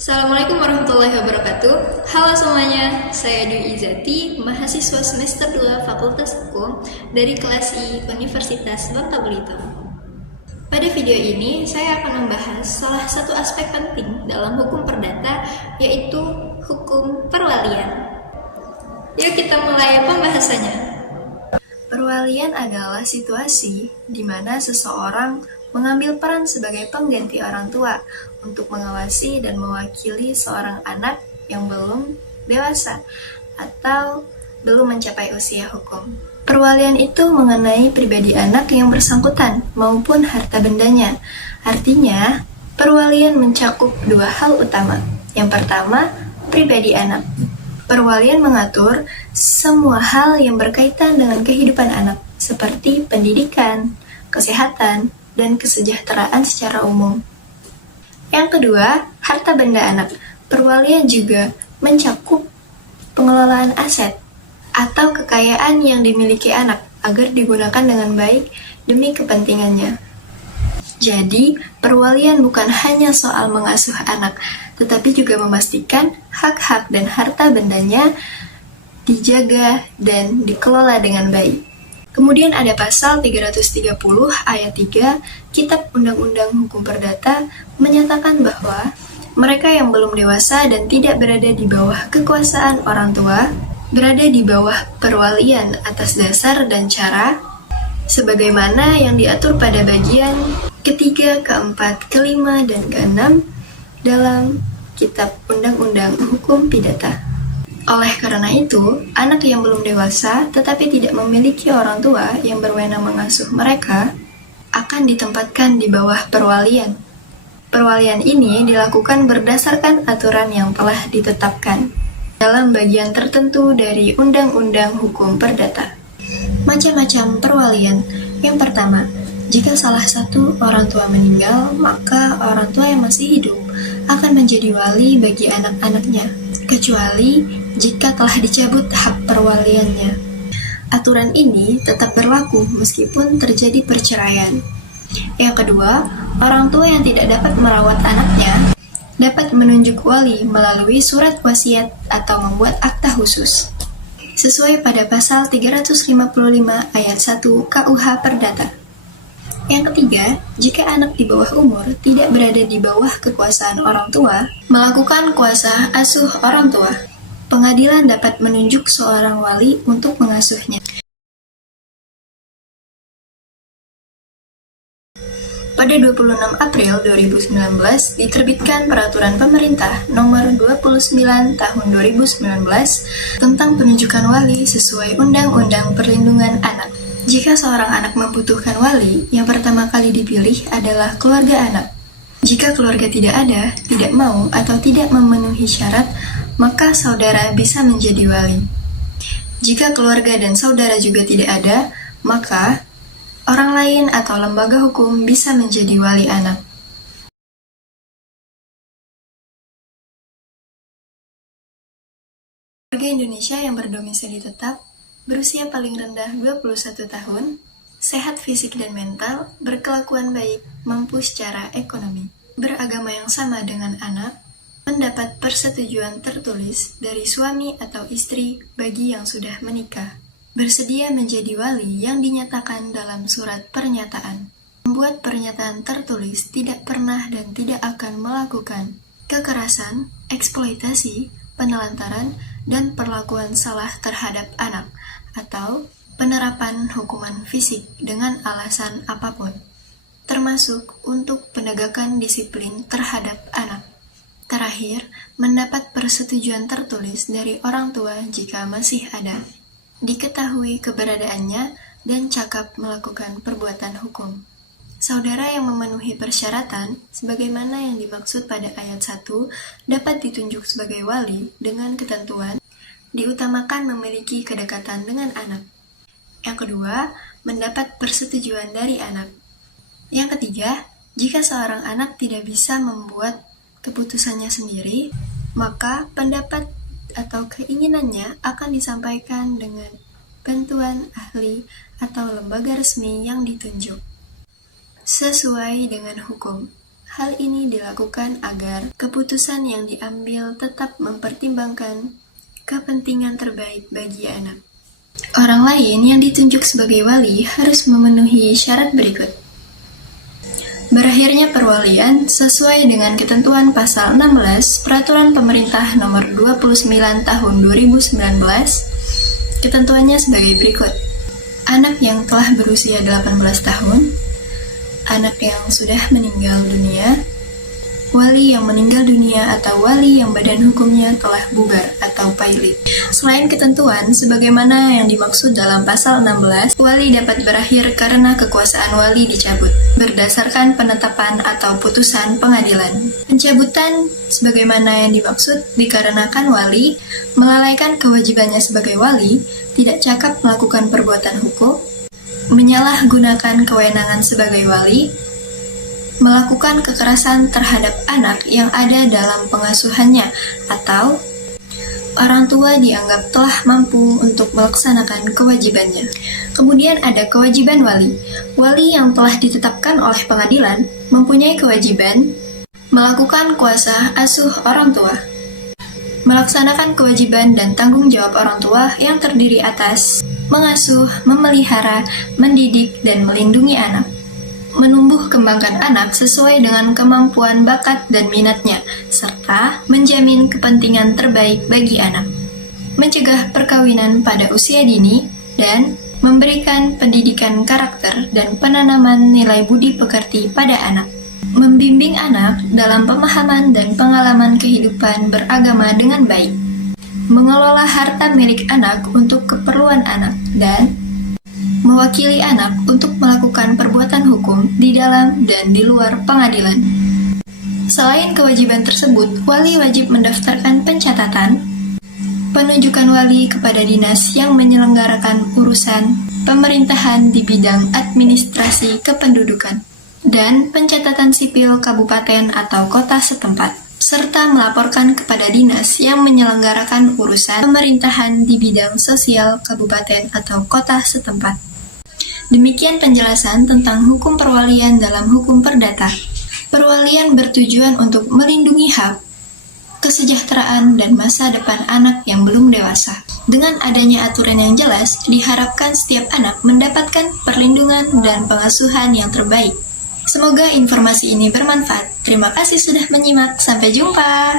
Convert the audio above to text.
Assalamualaikum warahmatullahi wabarakatuh. Halo semuanya, saya Dwi Izati, mahasiswa semester 2 Fakultas Hukum dari kelas I Universitas Bangka Belitung. Pada video ini, saya akan membahas salah satu aspek penting dalam hukum perdata, yaitu hukum perwalian. Yuk kita mulai pembahasannya. Perwalian adalah situasi di mana seseorang mengambil peran sebagai pengganti orang tua untuk mengawasi dan mewakili seorang anak yang belum dewasa atau belum mencapai usia hukum. Perwalian itu mengenai pribadi anak yang bersangkutan maupun harta bendanya. Artinya, perwalian mencakup dua hal utama. Yang pertama, pribadi anak. Perwalian mengatur semua hal yang berkaitan dengan kehidupan anak, seperti pendidikan, kesehatan, dan kesejahteraan secara umum. Yang kedua, harta benda anak. Perwalian juga mencakup pengelolaan aset atau kekayaan yang dimiliki anak agar digunakan dengan baik demi kepentingannya. Jadi, perwalian bukan hanya soal mengasuh anak, tetapi juga memastikan hak-hak dan harta bendanya dijaga dan dikelola dengan baik. Kemudian ada pasal 330 ayat 3 Kitab Undang-Undang Hukum Perdata menyatakan bahwa mereka yang belum dewasa dan tidak berada di bawah kekuasaan orang tua berada di bawah perwalian atas dasar dan cara sebagaimana yang diatur pada bagian ketiga, keempat, kelima, dan keenam dalam Kitab Undang-Undang Hukum Pidata. Oleh karena itu, anak yang belum dewasa tetapi tidak memiliki orang tua yang berwenang mengasuh mereka akan ditempatkan di bawah perwalian. Perwalian ini dilakukan berdasarkan aturan yang telah ditetapkan dalam bagian tertentu dari Undang-Undang Hukum Perdata. Macam-macam perwalian. Yang pertama, jika salah satu orang tua meninggal, maka orang tua yang masih hidup akan menjadi wali bagi anak-anaknya, kecuali jika telah dicabut hak perwaliannya. Aturan ini tetap berlaku meskipun terjadi perceraian. Yang kedua, orang tua yang tidak dapat merawat anaknya dapat menunjuk wali melalui surat wasiat atau membuat akta khusus sesuai pada pasal 355 ayat 1 KUH Perdata. Yang ketiga, jika anak di bawah umur tidak berada di bawah kekuasaan orang tua, melakukan kuasa asuh orang tua, pengadilan dapat menunjuk seorang wali untuk mengasuhnya. Pada 26 April 2019, diterbitkan Peraturan Pemerintah Nomor 29 Tahun 2019 tentang penunjukan wali sesuai Undang-Undang Perlindungan Anak. Jika seorang anak membutuhkan wali, yang pertama kali dipilih adalah keluarga anak. Jika keluarga tidak ada, tidak mau, atau tidak memenuhi syarat, maka saudara bisa menjadi wali. Jika keluarga dan saudara juga tidak ada, maka orang lain atau lembaga hukum bisa menjadi wali anak. Warga Indonesia yang berdomisili tetap, berusia paling rendah 21 tahun, sehat fisik dan mental, berkelakuan baik, mampu secara ekonomi, beragama yang sama dengan anak, mendapat persetujuan tertulis dari suami atau istri bagi yang sudah menikah. Bersedia menjadi wali yang dinyatakan dalam surat pernyataan. Membuat pernyataan tertulis tidak pernah dan tidak akan melakukan kekerasan, eksploitasi, penelantaran, dan perlakuan salah terhadap anak, atau penerapan hukuman fisik dengan alasan apapun, termasuk untuk penegakan disiplin terhadap anak. Terakhir, mendapat persetujuan tertulis dari orang tua jika masih ada. Diketahui keberadaannya dan cakap melakukan perbuatan hukum. Saudara yang memenuhi persyaratan, sebagaimana yang dimaksud pada ayat 1, dapat ditunjuk sebagai wali dengan ketentuan diutamakan memiliki kedekatan dengan anak. Yang kedua, mendapat persetujuan dari anak. Yang ketiga, jika seorang anak tidak bisa membuat keputusannya sendiri, maka pendapat atau keinginannya akan disampaikan dengan bantuan ahli atau lembaga resmi yang ditunjuk sesuai dengan hukum. Hal ini dilakukan agar keputusan yang diambil tetap mempertimbangkan kepentingan terbaik bagi anak. Orang lain yang ditunjuk sebagai wali harus memenuhi syarat berikut. Berakhirnya perwalian sesuai dengan ketentuan pasal 16 Peraturan Pemerintah Nomor 29 Tahun 2019. Ketentuannya sebagai berikut. Anak yang telah berusia 18 tahun, anak yang sudah meninggal dunia, wali yang meninggal dunia atau wali yang badan hukumnya telah bubar atau pailit. Selain ketentuan sebagaimana yang dimaksud dalam pasal 16, wali dapat berakhir karena kekuasaan wali dicabut berdasarkan penetapan atau putusan pengadilan. Pencabutan sebagaimana yang dimaksud dikarenakan wali melalaikan kewajibannya sebagai wali, tidak cakap melakukan perbuatan hukum, menyalahgunakan kewenangan sebagai wali, melakukan kekerasan terhadap anak yang ada dalam pengasuhannya, atau orang tua dianggap telah mampu untuk melaksanakan kewajibannya. Kemudian ada kewajiban wali. Wali yang telah ditetapkan oleh pengadilan mempunyai kewajiban melakukan kuasa asuh orang tua, melaksanakan kewajiban dan tanggung jawab orang tua yang terdiri atas mengasuh, memelihara, mendidik, dan melindungi anak, menumbuh kembangkan anak sesuai dengan kemampuan bakat dan minatnya, serta menjamin kepentingan terbaik bagi anak, mencegah perkawinan pada usia dini, dan memberikan pendidikan karakter dan penanaman nilai budi pekerti pada anak, membimbing anak dalam pemahaman dan pengalaman kehidupan beragama dengan baik, mengelola harta milik anak untuk keperluan anak, dan mewakili anak untuk melakukan perbuatan hukum di dalam dan di luar pengadilan. Selain kewajiban tersebut, wali wajib mendaftarkan pencatatan, penunjukan wali kepada dinas yang menyelenggarakan urusan pemerintahan di bidang administrasi kependudukan, dan pencatatan sipil kabupaten atau kota setempat, serta melaporkan kepada dinas yang menyelenggarakan urusan pemerintahan di bidang sosial kabupaten atau kota setempat. Demikian penjelasan tentang hukum perwalian dalam hukum perdata. Perwalian bertujuan untuk melindungi hak, kesejahteraan, dan masa depan anak yang belum dewasa. Dengan adanya aturan yang jelas, diharapkan setiap anak mendapatkan perlindungan dan pengasuhan yang terbaik. Semoga informasi ini bermanfaat. Terima kasih sudah menyimak. Sampai jumpa.